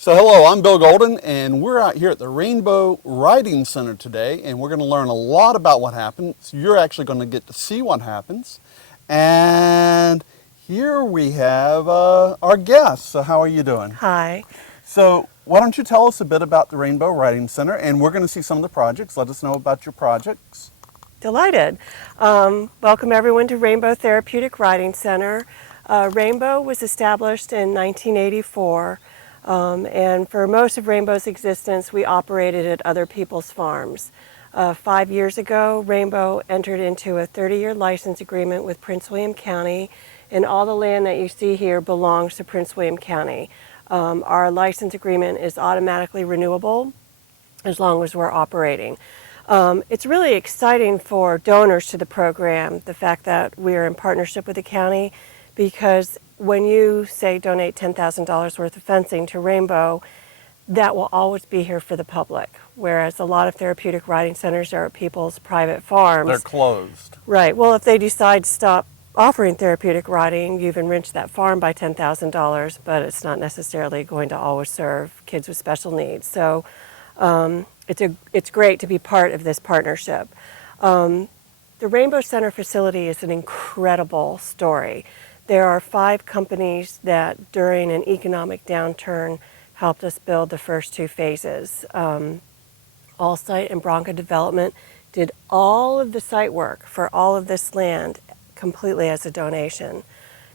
So hello, I'm Bill Golden, and we're out here at the Rainbow Writing Center today, and we're going to learn a lot about what happens. You're actually going to get to see what happens. And here we have our guest. So how are you doing? Hi. So why don't you tell us a bit about the Rainbow Writing Center, and we're going to see some of the projects. Let us know about your projects. Delighted. Welcome everyone to Rainbow Therapeutic Writing Center. Rainbow was established in 1984. And for most of Rainbow's existence, we operated at other people's farms. 5 years ago, Rainbow entered into a 30-year license agreement with Prince William County, and all the land that you see here belongs to Prince William County. Our license agreement is automatically renewable as long as we're operating. It's really exciting for donors to the program, the fact that we're in partnership with the county, because when you say donate $10,000 worth of fencing to Rainbow, that will always be here for the public. Whereas a lot of therapeutic writing centers are at people's private farms. They're closed. Right. Well, if they decide to stop offering therapeutic writing, you've enriched that farm by $10,000, but it's not necessarily going to always serve kids with special needs. So it's great to be part of this partnership. The Rainbow Center facility is an incredible story. There are 5 companies that during an economic downturn helped us build the first 2 phases. Allsite and Bronco Development did all of the site work for all of this land completely as a donation.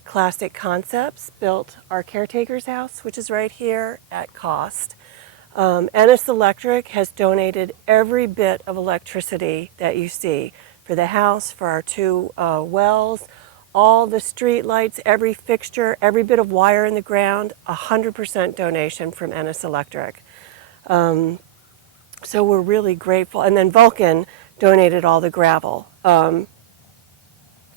Classic Concepts built our caretaker's house, which is right here, at cost. Ennis Electric has donated every bit of electricity that you see for the house, for our 2 wells, all the street lights, every fixture, every bit of wire in the ground, 100% donation from Ennis Electric. So we're really grateful. And then Vulcan donated all the gravel. For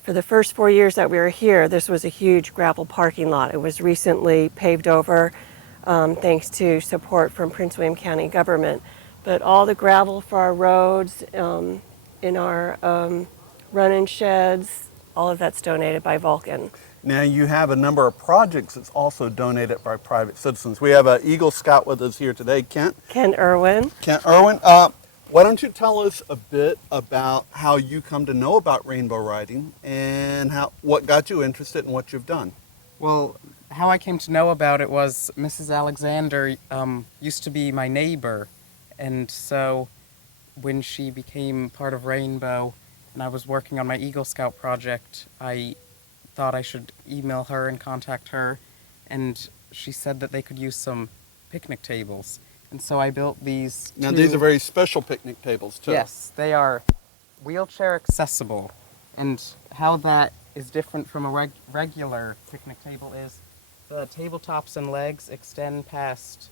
the first 4 years that we were here, this was a huge gravel parking lot. It was recently paved over thanks to support from Prince William County government. But all the gravel for our roads, in our run-in sheds, all of that's donated by Vulcan. Now you have a number of projects that's also donated by private citizens. We have an Eagle Scout with us here today, Kent. Kent Irwin. Kent Irwin, why don't you tell us a bit about how you come to know about rainbow writing and what got you interested in what you've done? Well, how I came to know about it was Mrs. Alexander used to be my neighbor, and so when she became part of Rainbow and I was working on my Eagle Scout project, I thought I should email her and contact her, and she said that they could use some picnic tables. And so I built these. Now these are very special picnic tables too. Yes, they are wheelchair accessible. And how that is different from a regular picnic table is the tabletops and legs extend past,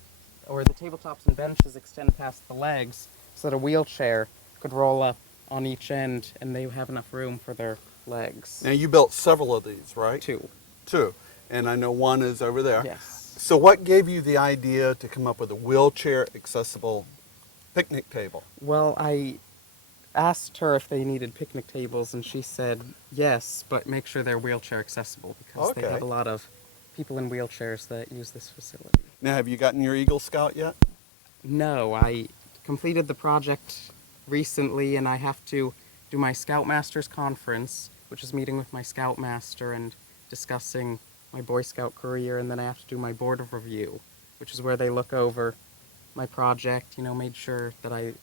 or the tabletops and benches extend past the legs so that a wheelchair could roll up on each end and they have enough room for their legs. Now you built several of these, right? 2. 2. And I know one is over there. Yes. So what gave you the idea to come up with a wheelchair accessible picnic table? Well, I asked her if they needed picnic tables and she said yes, but make sure they're wheelchair accessible because they have a lot of people in wheelchairs that use this facility. Now have you gotten your Eagle Scout yet? No, I completed the project recently and I have to do my Scoutmasters conference, which is meeting with my Scoutmaster and discussing my Boy Scout career, and then I have to do my board of review, which is where they look over my project, made sure that I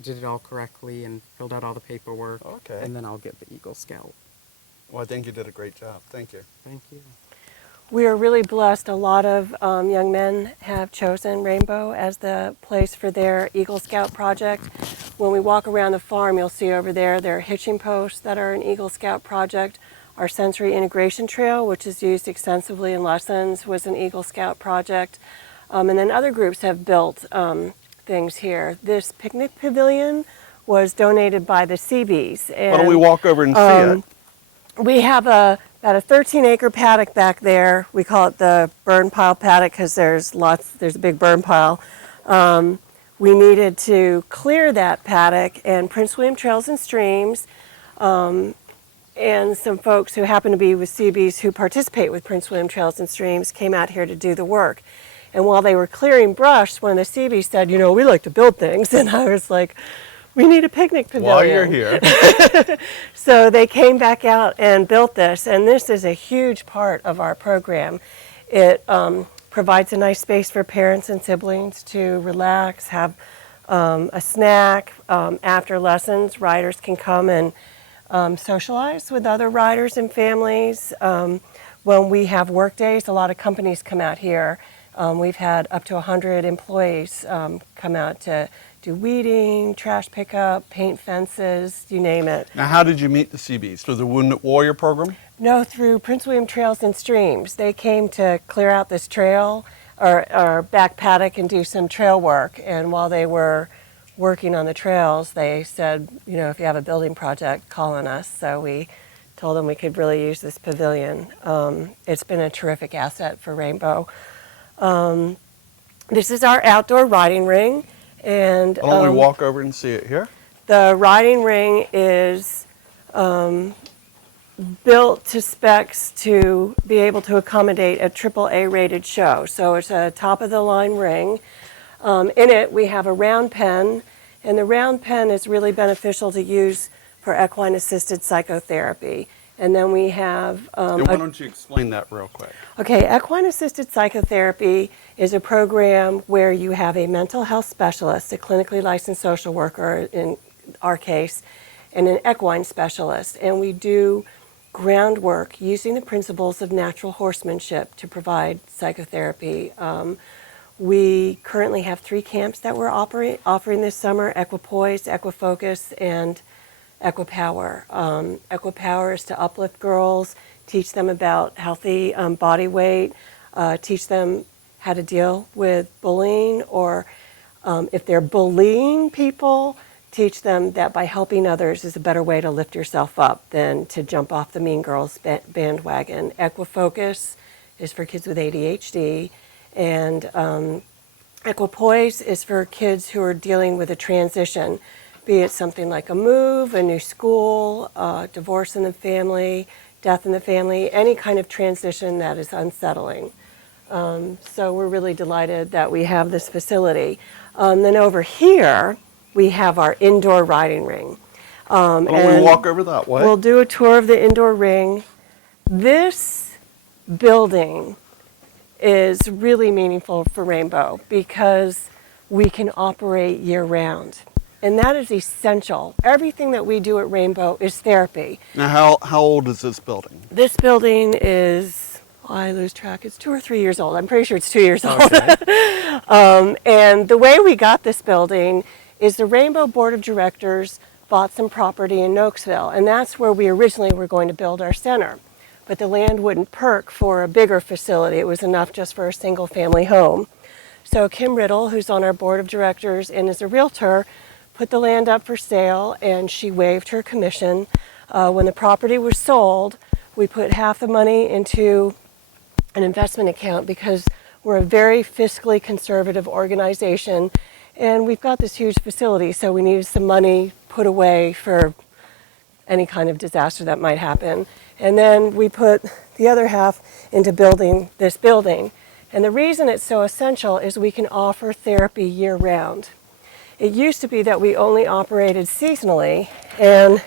did it all correctly and filled out all the paperwork. Okay. And then I'll get the Eagle Scout. Well, I think you did a great job. Thank you. Thank you. We are really blessed. A lot of young men have chosen Rainbow as the place for their Eagle Scout project. When we walk around the farm, you'll see over there are hitching posts that are an Eagle Scout project. Our sensory integration trail, which is used extensively in lessons, was an Eagle Scout project. And then other groups have built things here. This picnic pavilion was donated by the Seabees. Why don't we walk over and see it? We have about a 13-acre paddock back there. We call it the burn pile paddock because there's a big burn pile. We needed to clear that paddock, and Prince William Trails and Streams and some folks who happen to be with Seabees who participate with Prince William Trails and Streams came out here to do the work. And while they were clearing brush, one of the Seabees said, you know, we like to build things. And I was like, we need a picnic pavilion. While you're here. So they came back out and built this, and this is a huge part of our program. It provides a nice space for parents and siblings to relax, have a snack. After lessons, riders can come and socialize with other riders and families. When we have work days, a lot of companies come out here. We've had up to 100 employees come out to do weeding, trash pickup, paint fences, you name it. Now, how did you meet the Seabees? Through the Wounded Warrior program? No, through Prince William Trails and Streams. They came to clear out this trail, or back paddock, and do some trail work. And while they were working on the trails, they said, you know, if you have a building project, call on us. So we told them we could really use this pavilion. It's been a terrific asset for Rainbow. This is our outdoor riding ring. And Why don't we walk over and see it here? the riding ring is built to specs to be able to accommodate a AAA rated show. So it's a top of the line ring. In it we have a round pen, and the round pen is really beneficial to use for equine assisted psychotherapy. And then we have And why don't you explain that real quick? Okay, equine assisted psychotherapy is a program where you have a mental health specialist, a clinically licensed social worker in our case, and an equine specialist. And we do groundwork using the principles of natural horsemanship to provide psychotherapy. We currently have 3 camps that we're offering this summer: Equipoise, Equifocus, and Equipower. Equipower is to uplift girls, teach them about healthy body weight, teach them how to deal with bullying, or if they're bullying people, teach them that by helping others is a better way to lift yourself up than to jump off the mean girls bandwagon. Equifocus is for kids with ADHD, and Equipoise is for kids who are dealing with a transition, be it something like a move, a new school, divorce in the family, death in the family, any kind of transition that is unsettling. So we're really delighted that we have this facility. Then over here, we have our indoor riding ring. Why don't we walk over that way? We'll do a tour of the indoor ring. This building is really meaningful for Rainbow because we can operate year-round. And that is essential. Everything that we do at Rainbow is therapy. Now, how old is this building? This building is, I lose track, it's 2 or 3 years old. I'm pretty sure it's 2 years old. Okay. And the way we got this building is the Rainbow Board of Directors bought some property in Nokesville, and that's where we originally were going to build our center. But the land wouldn't perk for a bigger facility. It was enough just for a single family home. So Kim Riddle, who's on our board of directors and is a realtor, put the land up for sale, and she waived her commission. When the property was sold, we put half the money into an investment account because we're a very fiscally conservative organization, and we've got this huge facility, so we needed some money put away for any kind of disaster that might happen. And then we put the other half into building this building. And the reason it's so essential is we can offer therapy year-round. It used to be that we only operated seasonally, and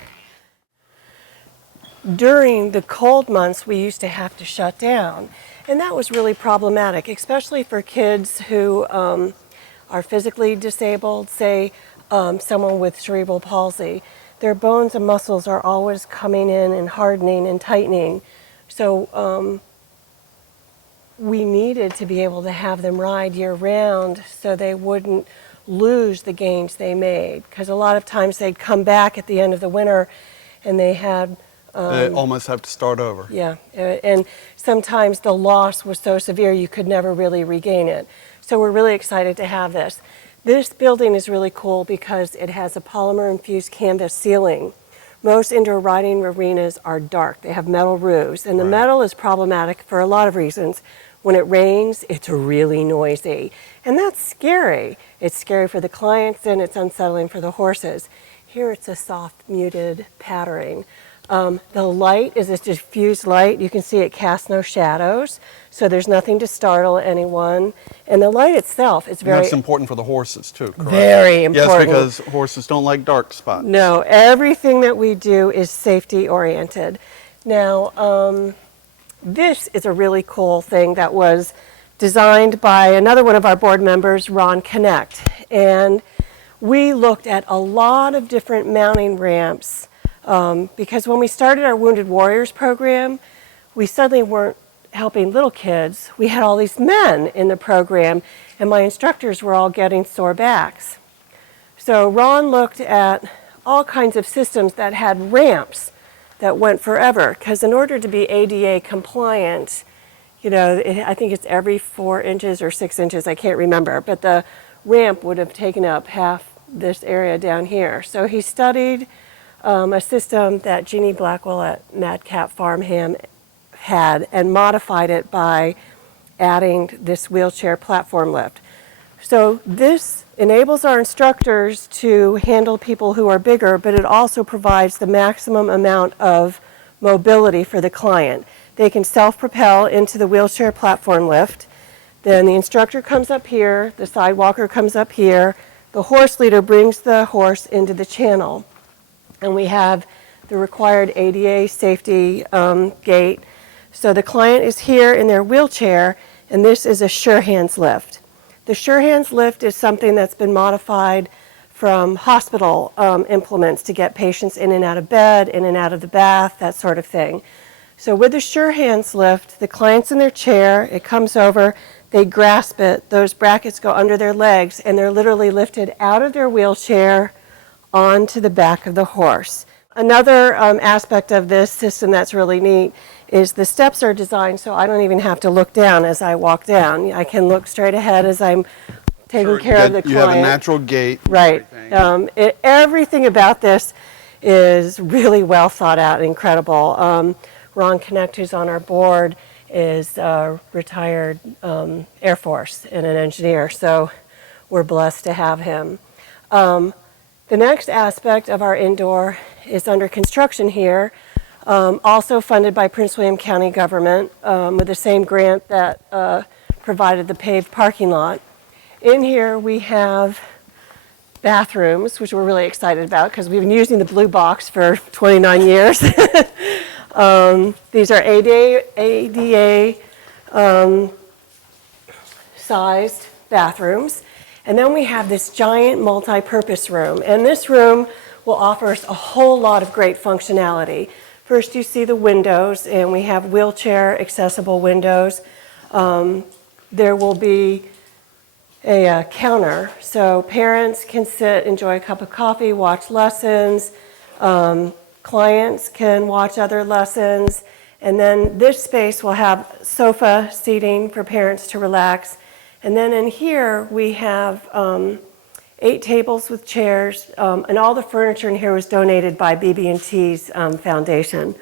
during the cold months we used to have to shut down. And that was really problematic, especially for kids who are physically disabled, say someone with cerebral palsy. Their bones and muscles are always coming in and hardening and tightening. So we needed to be able to have them ride year-round so they wouldn't lose the gains they made. Because a lot of times they'd come back at the end of the winter and they had... they almost have to start over. Yeah, and sometimes the loss was so severe you could never really regain it. So we're really excited to have this. This building is really cool because it has a polymer-infused canvas ceiling. Most indoor riding arenas are dark. They have metal roofs, and the Right. metal is problematic for a lot of reasons. When it rains, it's really noisy, and that's scary. It's scary for the clients, and it's unsettling for the horses. Here it's a soft, muted pattering. The light is a diffused light. You can see it casts no shadows, so there's nothing to startle anyone. And the light itself is That's important for the horses too, correct? very important. Yes, because horses don't like dark spots. No, everything that we do is safety oriented. Now, this is a really cool thing that was designed by another one of our board members, Ron Connect. And we looked at a lot of different mounting ramps because when we started our Wounded Warriors program, we suddenly weren't helping little kids. We had all these men in the program, and my instructors were all getting sore backs. So Ron looked at all kinds of systems that had ramps that went forever, because in order to be ADA compliant, I think it's every 4 inches or 6 inches, I can't remember, but the ramp would have taken up half this area down here. So he studied a system that Jeannie Blackwell at Madcap Farmham had and modified it by adding this wheelchair platform lift. So this enables our instructors to handle people who are bigger, but it also provides the maximum amount of mobility for the client. They can self-propel into the wheelchair platform lift. Then the instructor comes up here, the sidewalker comes up here, the horse leader brings the horse into the channel. And we have the required ADA safety gate. So the client is here in their wheelchair, and this is a sure hands lift. The sure hands lift is something that's been modified from hospital implements to get patients in and out of bed, in and out of the bath, that sort of thing. So with the sure hands lift, the client's in their chair, it comes over, they grasp it, those brackets go under their legs, and they're literally lifted out of their wheelchair onto the back of the horse. Another aspect of this system that's really neat is the steps are designed so I don't even have to look down as I walk down. I can look straight ahead as I'm taking care of the client. You have a natural gait. Right. Everything about this is really well thought out and incredible. Ron Connect, who's on our board, is a retired Air Force and an engineer, so we're blessed to have him. The next aspect of our indoor is under construction here, also funded by Prince William County government with the same grant that provided the paved parking lot. In here we have bathrooms, which we're really excited about because we've been using the blue box for 29 years. These are ADA sized bathrooms. And then we have this giant multi-purpose room. And this room will offer us a whole lot of great functionality. First, you see the windows, and we have wheelchair accessible windows. There will be a counter, so parents can sit, enjoy a cup of coffee, watch lessons. Clients can watch other lessons. And then this space will have sofa seating for parents to relax. And then in here, we have 8 tables with chairs, and all the furniture in here was donated by BB&T's foundation.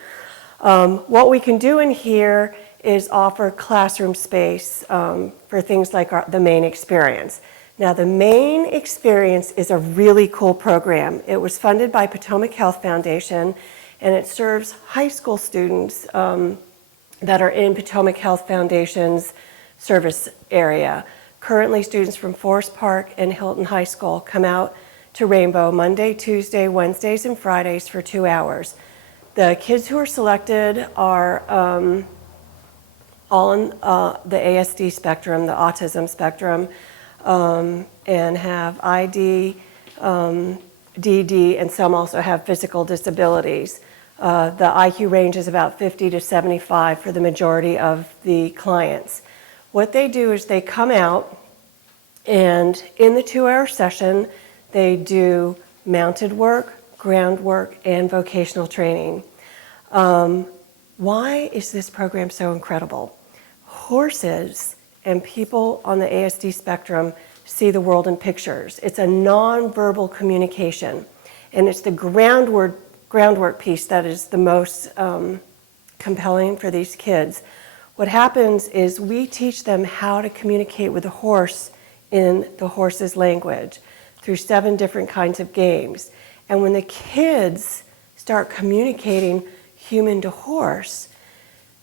What we can do in here is offer classroom space for things like the main experience. Now, the main experience is a really cool program. It was funded by Potomac Health Foundation, and it serves high school students that are in Potomac Health Foundation's service area. Currently, students from Forest Park and Hilton High School come out to Rainbow Monday, Tuesday, Wednesdays, and Fridays for 2 hours. The kids who are selected are all in the ASD spectrum, the autism spectrum, and have ID, DD, and some also have physical disabilities. The IQ range is about 50 to 75 for the majority of the clients. What they do is they come out, and in the 2-hour session, they do mounted work, groundwork, and vocational training. Why is this program so incredible? Horses and people on the ASD spectrum see the world in pictures. It's a nonverbal communication, and it's the groundwork piece that is the most compelling for these kids. What happens is we teach them how to communicate with the horse in the horse's language through 7 different kinds of games. And when the kids start communicating human to horse,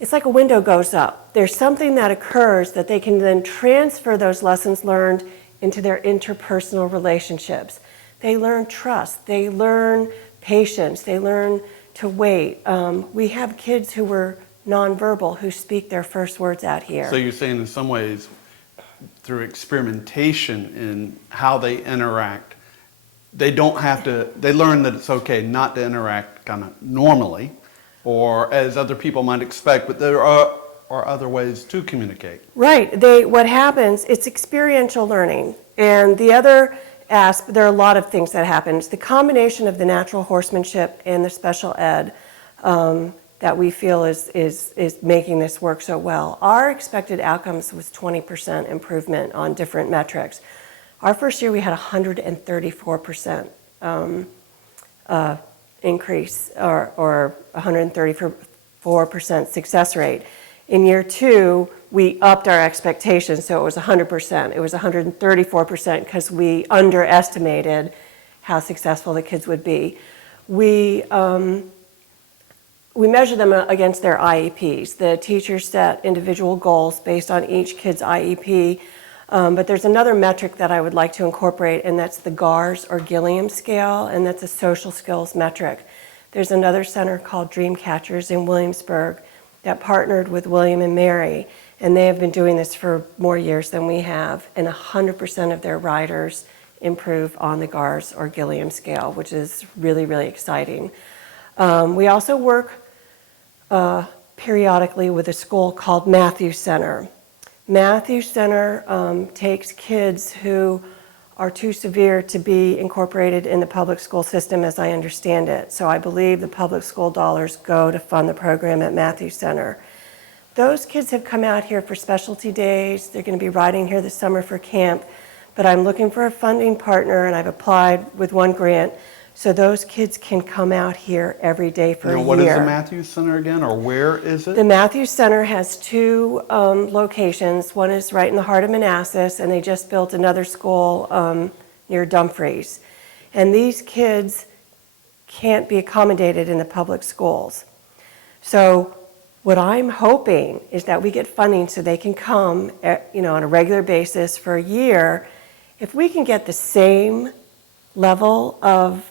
it's like a window goes up. There's something that occurs that they can then transfer those lessons learned into their interpersonal relationships. They learn trust, they learn patience, they learn to wait. We have kids who were nonverbal who speak their first words out here. So you're saying in some ways, through experimentation in how they interact, they learn that it's okay not to interact kind of normally or as other people might expect, but there are other ways to communicate. Right. What happens, it's experiential learning. And the other there are a lot of things that happen. It's the combination of the natural horsemanship and the special ed that we feel is making this work so well. Our expected outcomes was 20% improvement on different metrics. Our first year we had 134% increase or 134% success rate. In year 2, we upped our expectations, so it was 100%. It was 134% because we underestimated how successful the kids would be. We measure them against their IEPs. The teachers set individual goals based on each kid's IEP, but there's another metric that I would like to incorporate, and that's the GARS or Gilliam scale, and that's a social skills metric. There's another center called Dreamcatchers in Williamsburg that partnered with William and Mary, and they have been doing this for more years than we have, and 100% of their riders improve on the GARS or Gilliam scale, which is really, really exciting. We also work periodically with a school called Matthews Center. Matthews Center takes kids who are too severe to be incorporated in the public school system as I understand it. So I believe the public school dollars go to fund the program at Matthews Center. Those kids have come out here for specialty days. They're going to be riding here this summer for camp, but I'm looking for a funding partner, and I've applied with one grant so those kids can come out here every day for a year. What is the Matthews Center again, or where is it? The Matthews Center has 2 locations. One is right in the heart of Manassas, and they just built another school near Dumfries. And these kids can't be accommodated in the public schools. So what I'm hoping is that we get funding so they can come on a regular basis for a year. If we can get the same level of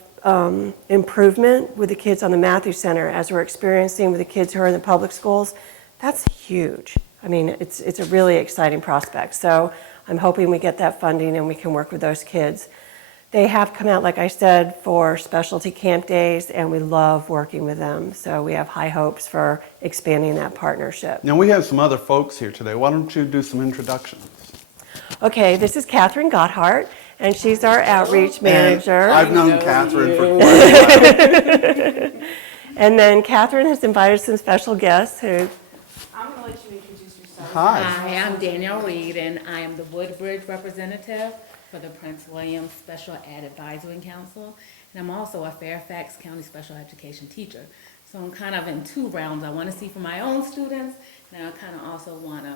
improvement with the kids on the Matthews Center as we're experiencing with the kids who are in the public schools, that's huge. I mean, it's a really exciting prospect. So I'm hoping we get that funding and we can work with those kids. They have come out, like I said, for specialty camp days, and we love working with them. So we have high hopes for expanding that partnership. Now we have some other folks here today. Why don't you do some introductions? Okay, this is Catherine Gotthard, and she's our outreach manager. And I've known Catherine for quite a while. And then Catherine has invited some special guests who... I'm going to let you introduce yourself. Hi. Hi, I'm Danielle Reed, and I am the Woodbridge representative for the Prince William Special Ed Advisory Council. And I'm also a Fairfax County Special Education teacher. So I'm kind of in 2 rounds. I want to see for my own students, and I kind of also want to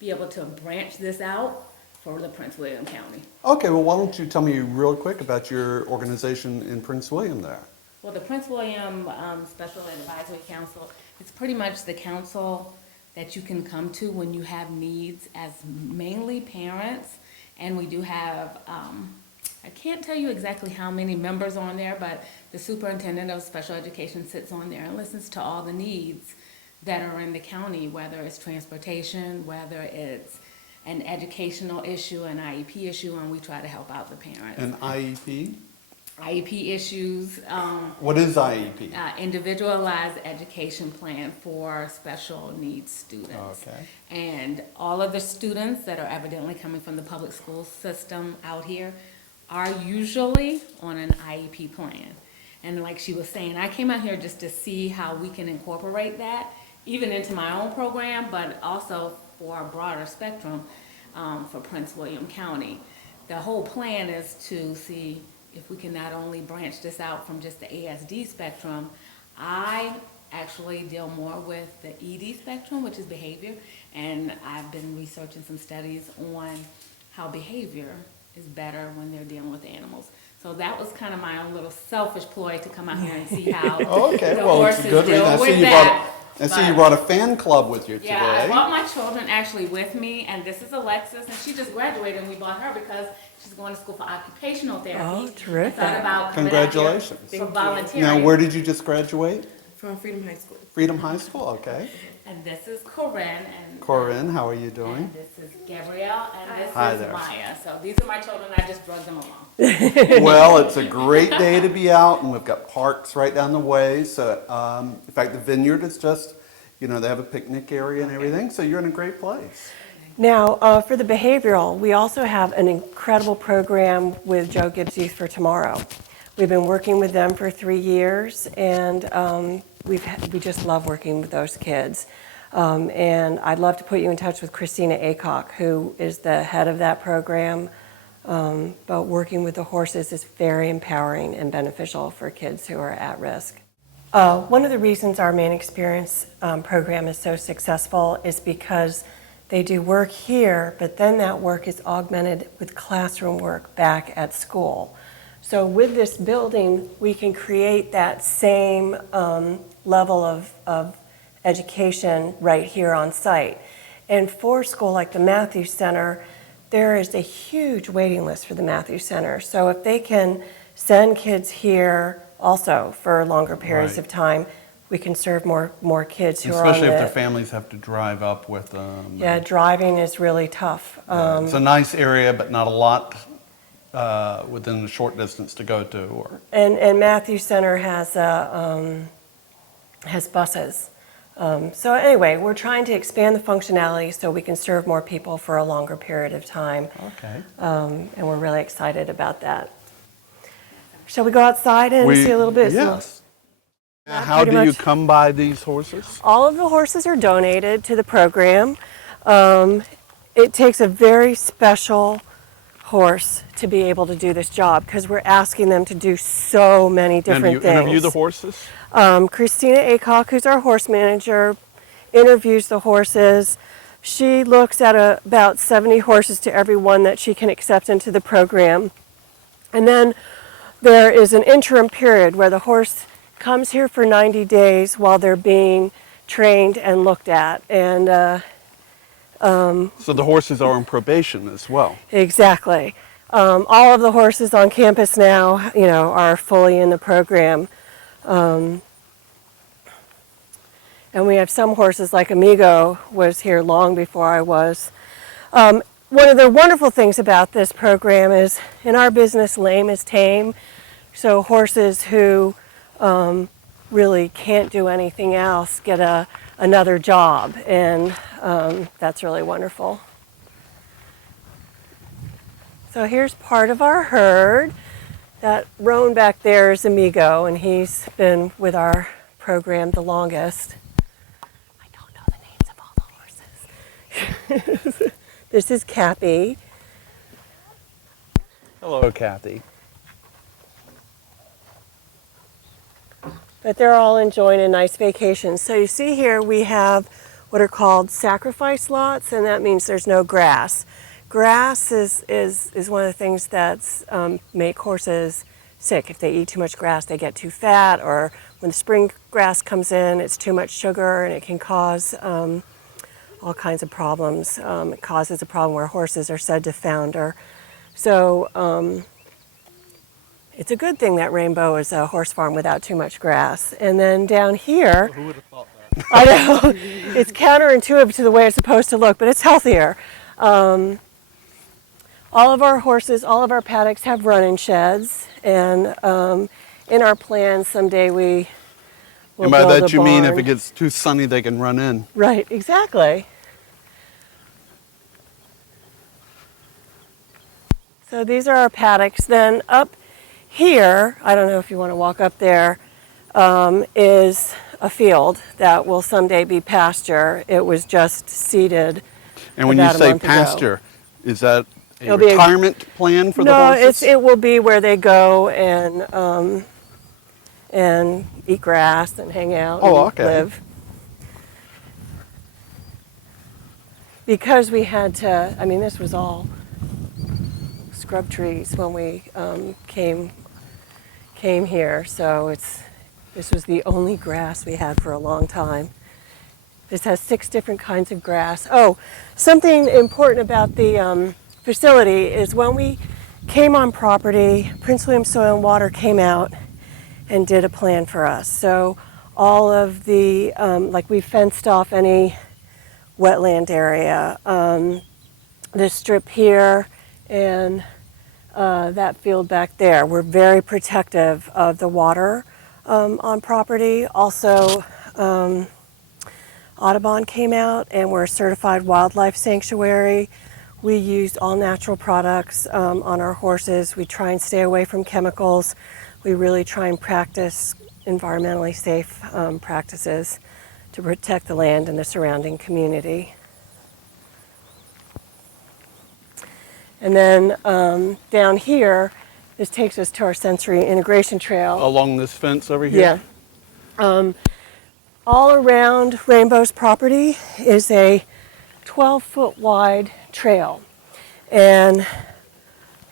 be able to branch this out for the Prince William County. Okay, well, why don't you tell me real quick about your organization in Prince William there? Well, the Prince William Special Ed Advisory Council, it's pretty much the council that you can come to when you have needs as mainly parents. And we do have, I can't tell you exactly how many members on there, but the superintendent of special education sits on there and listens to all the needs that are in the county, whether it's transportation, whether it's an educational issue, an IEP issue, and we try to help out the parents. An IEP? IEP issues. What is IEP? Individualized education plan for special needs students. Okay. And all of the students that are evidently coming from the public school system out here are usually on an IEP plan. And like she was saying, I came out here just to see how we can incorporate that, even into my own program, but also for a broader spectrum for Prince William County. the whole plan is to see if we can not only branch this out from just the ASD spectrum. I actually deal more with the ED spectrum, which is behavior, and I've been researching some studies on how behavior is better when they're dealing with animals. So that was kind of my own little selfish ploy to come out here and see how Okay, the well, it's horses a good reason. deal with that. I see you But- brought a fan club with you today. Yeah, I brought my children actually with me, and this is Alexis, and she just graduated, and we bought her because she's going to school for occupational therapy. Oh, terrific. I thought about coming out here Congratulations. for volunteering. Now, where did you just graduate? From Freedom High School. Freedom High School, okay. And this is Corinne, and Corinne, how are you doing? and this is Gabrielle, and this Hi is there. Maya. So these are my children. I just drugged them along. Well, it's a great day to be out, and we've got parks right down the way. So, in fact, the vineyard is just, they have a picnic area and everything, so you're in a great place. Now, for the behavioral, we also have an incredible program with Joe Gibbs Youth for Tomorrow. We've been working with them for 3 years, and we just love working with those kids. And I'd love to put you in touch with Christina Acock, who is the head of that program. But working with the horses is very empowering and beneficial for kids who are at risk. One of the reasons our Main Experience program is so successful is because they do work here, but then that work is augmented with classroom work back at school. So with this building, we can create that same level of education right here on site. And for a school like the Matthews Center, there is a huge waiting list for the Matthews Center. So if they can send kids here also for longer periods Right. of time, we can serve more kids who are on Especially if their the... families have to drive up with them. Yeah, driving is really tough. It's a nice area, but not a lot within a short distance to go to. And Matthews Center has buses. So anyway, we're trying to expand the functionality so we can serve more people for a longer period of time. Okay. And we're really excited about that. Shall we go outside and see a little bit? Yes. Yeah, How pretty do you much. come by these horses? All of the horses are donated to the program. It takes a very special horse to be able to do this job because we're asking them to do so many different And you things. interview the horses? Christina Acock, who's our horse manager, interviews the horses. She looks at about 70 horses to every one that she can accept into the program. And then there is an interim period where the horse comes here for 90 days while they're being trained and looked at. And So the horses are on probation as well. exactly. All of the horses on campus now, are fully in the program. And we have some horses like Amigo was here long before I was. One of the wonderful things about this program is in our business, lame is tame. So horses who really can't do anything else get another job, and that's really wonderful. So here's part of our herd. That roan back there is Amigo, and he's been with our program the longest. I don't know the names of all the horses. This is Kathy. Hello, Kathy. But they're all enjoying a nice vacation. So you see here we have what are called sacrifice lots, and that means there's no grass. Grass is one of the things that make horses sick. If they eat too much grass, they get too fat, or when the spring grass comes in, it's too much sugar, and it can cause all kinds of problems. It causes a problem where horses are said to founder. So it's a good thing that Rainbow is a horse farm without too much grass. And then down here, Who would have thought that? I know, it's counterintuitive to the way it's supposed to look, but it's healthier. All of our horses, all of our paddocks have run-in sheds, and in our plan someday we will And by build that a you mean if barn. it gets too sunny, they can run in. Right, exactly. So these are our paddocks. Then up here, I don't know if you want to walk up there, is a field that will someday be pasture. It was just seeded And when you about a say month ago. pasture, is that A retirement plan for the horses? No, it will be where they go and eat grass and hang out and live. Because we had to, I mean, this was all scrub trees when we came here, so this was the only grass we had for a long time. This has 6 different kinds of grass. Oh, something important about the facility is when we came on property, Prince William Soil and Water came out and did a plan for us. So all of the, like we fenced off any wetland area, this strip here and that field back there. We're very protective of the water on property. Also, Audubon came out and we're a certified wildlife sanctuary. We use all natural products on our horses. We try and stay away from chemicals. We really try and practice environmentally safe practices to protect the land and the surrounding community. And then down here, this takes us to our sensory integration trail. Along this fence over here? Yeah. All around Rainbow's property is a 12-foot wide trail. And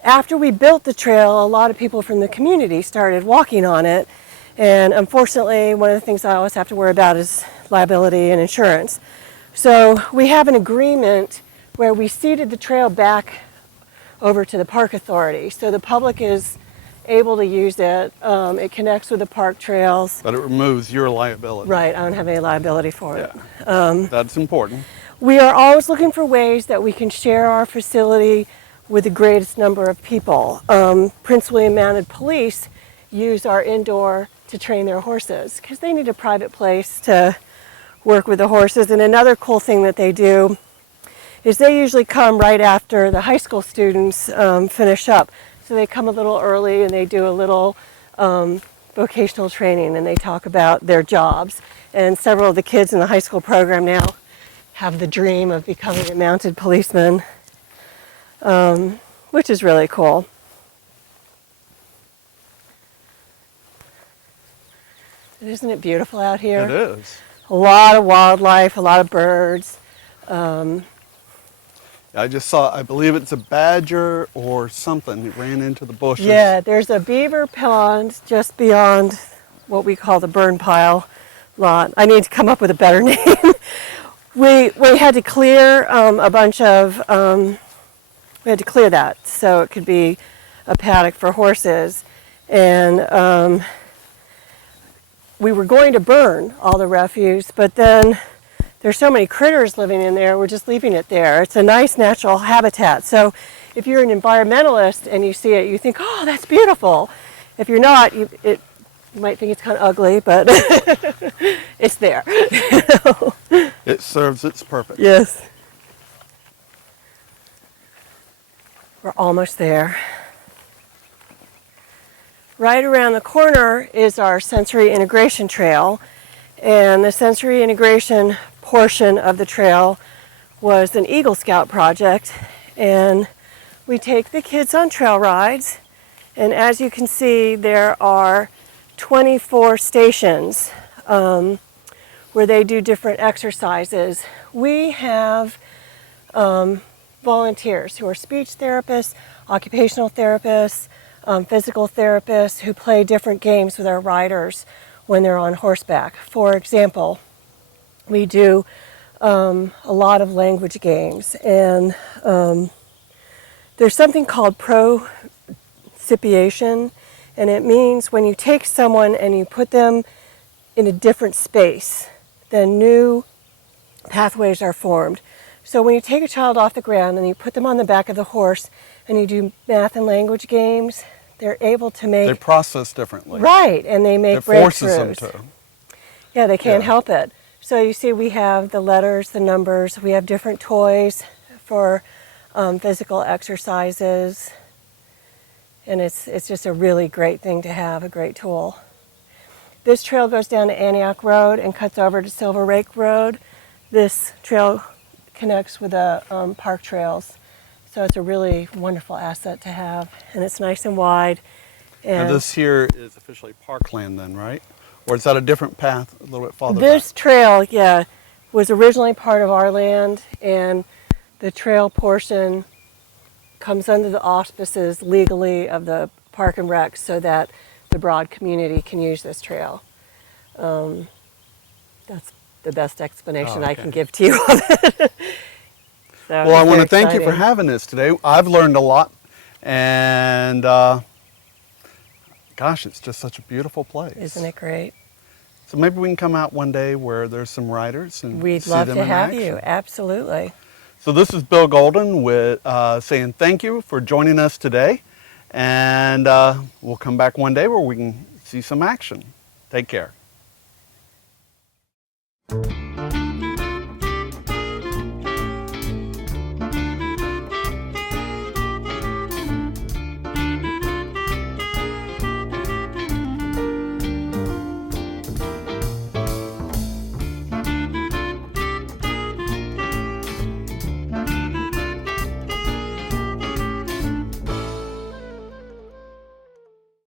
after we built the trail, a lot of people from the community started walking on it. And unfortunately, one of the things I always have to worry about is liability and insurance. So we have an agreement where we ceded the trail back over to the park authority. So the public is able to use it. It connects with the park trails. But it removes your liability. Right, I don't have any liability for it. That's important. We are always looking for ways that we can share our facility with the greatest number of people. Prince William Mounted Police use our indoor to train their horses because they need a private place to work with the horses. And another cool thing that they do is they usually come right after the high school students finish up. So they come a little early and they do a little vocational training and they talk about their jobs. And several of the kids in the high school program now have the dream of becoming a mounted policeman, which is really cool. Isn't it beautiful out here? It is. A lot of wildlife, a lot of birds. I just saw, I believe it's a badger or something. It ran into the bushes. Yeah, there's a beaver pond just beyond what we call the burn pile lot. I need to come up with a better name. We had to clear a bunch of, we had to clear that so it could be a paddock for horses. And we were going to burn all the refuse, but then there's so many critters living in there, we're just leaving it there. It's a nice natural habitat. So if you're an environmentalist and you see it, you think, oh, that's beautiful. If you're not, you might think it's kind of ugly, but it's there. It serves its purpose. Yes. We're almost there. Right around the corner is our sensory integration trail. And the sensory integration portion of the trail was an Eagle Scout project. And we take the kids on trail rides. And as you can see, there are 24 stations where they do different exercises. We have volunteers who are speech therapists, occupational therapists, physical therapists who play different games with our riders when they're on horseback. For example, we do a lot of language games, and there's something called procipiation, and it means when you take someone and you put them in a different space, then new pathways are formed. So when you take a child off the ground and you put them on the back of the horse and you do math and language games, they're able to make... They process differently. Right, and they make breakthroughs. It forces them to. Yeah, they can't help it. So you see we have the letters, the numbers, we have different toys for physical exercises, and it's just a really great thing to have, a great tool. This trail goes down to Antioch Road and cuts over to Silver Lake Road. This trail connects with the park trails. So it's a really wonderful asset to have, and it's nice and wide. Now And this here is officially parkland then, right? Or is that a different path a little bit farther this back? trail, yeah, was originally part of our land, and the trail portion comes under the auspices legally of the Park and Rec so that the broad community can use this trail. That's the best explanation I can Okay. give to you of it. So Well, I it's want very to thank you for exciting. having this today. I've learned a lot, and gosh, it's just such a beautiful place. Isn't it great? So maybe we can come out one day where there's some riders and We'd see love them to in have action. you. Absolutely. So this is Bill Golden with saying thank you for joining us today, and we'll come back one day where we can see some action. Take care.